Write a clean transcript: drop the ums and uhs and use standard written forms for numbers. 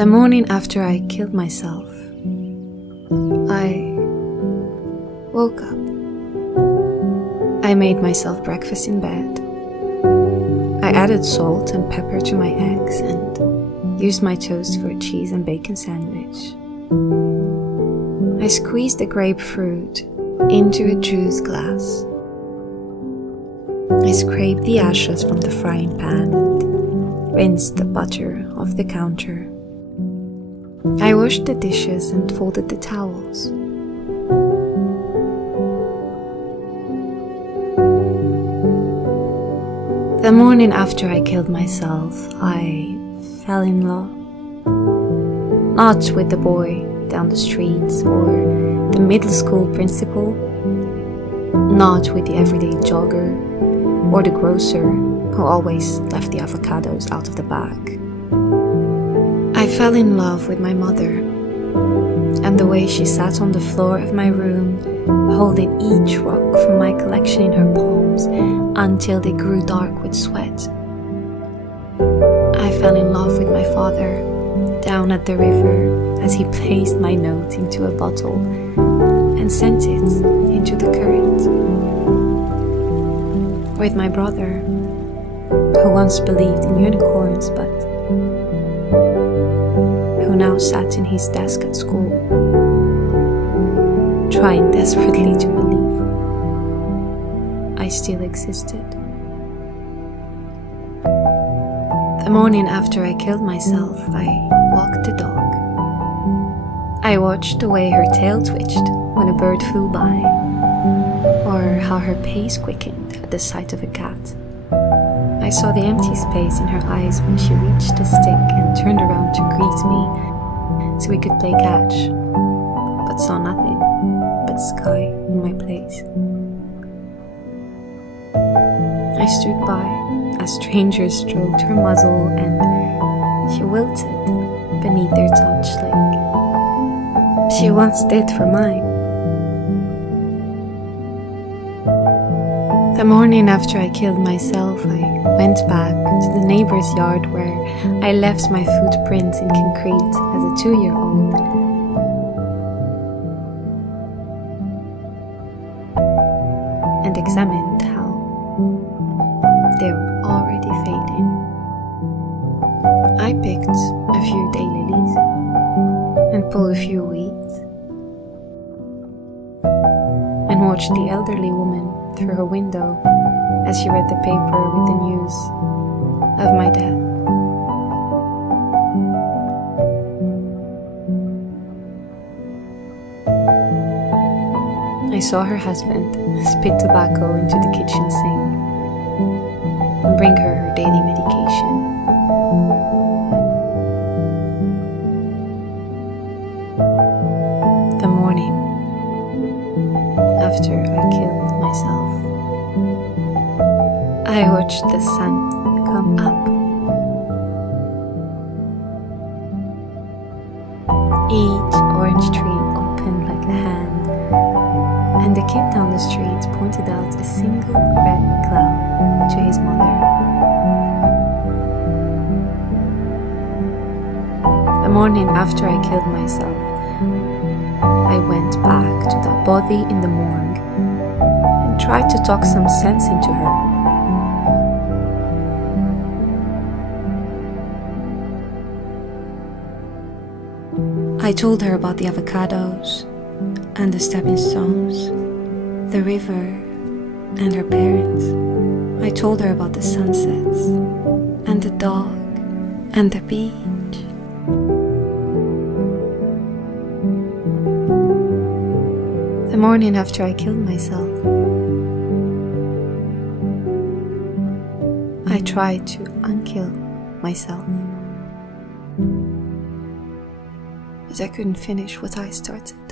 The morning after I killed myself, I woke up. I made myself breakfast in bed. I added salt and pepper to my eggs and used my toast for a cheese and bacon sandwich. I squeezed the grapefruit into a juice glass. I scraped the ashes from the frying pan and rinsed the butter off the counter. I washed the dishes and folded the towels. The morning after I killed myself, I fell in love. Not with the boy down the street or the middle school principal, not with the everyday jogger or the grocer who always left the avocados out of the bag. I fell in love with my mother and the way she sat on the floor of my room, holding each rock from my collection in her palms until they grew dark with sweat. I fell in love with my father down at the river as he placed my note into a bottle and sent it into the current. With my brother, who once believed in unicorns but who now sat in his desk at school, trying desperately to believe I still existed. The morning after I killed myself, I walked the dog. I watched the way her tail twitched when a bird flew by, or how her pace quickened at the sight of a cat. I saw the empty space in her eyes when she reached a stick and turned around to greet me so we could play catch, but saw nothing but sky in my place. I stood by as strangers stroked her muzzle and she wilted beneath their touch like she once did for mine. The morning after I killed myself, I went back to the neighbor's yard where I left my footprints in concrete as a 2-year-old. And examined how they were already fading. I picked a few daylilies and pulled a few weeds and watched the elderly woman through her window as she read the paper with the news of my death. I saw her husband spit tobacco into the kitchen sink and bring her daily medication. The morning after I killed myself, I watched the sun come up. Each orange tree opened like a hand, and the kid down the street pointed out a single red cloud to his mother. The morning after I killed myself, I went back to that body in the morgue and tried to talk some sense into her. I told her about the avocados and the stepping stones, the river and her parents. I told her about the sunsets and the dog and the beach. The morning after I killed myself, I tried to unkill myself, but I couldn't finish what I started.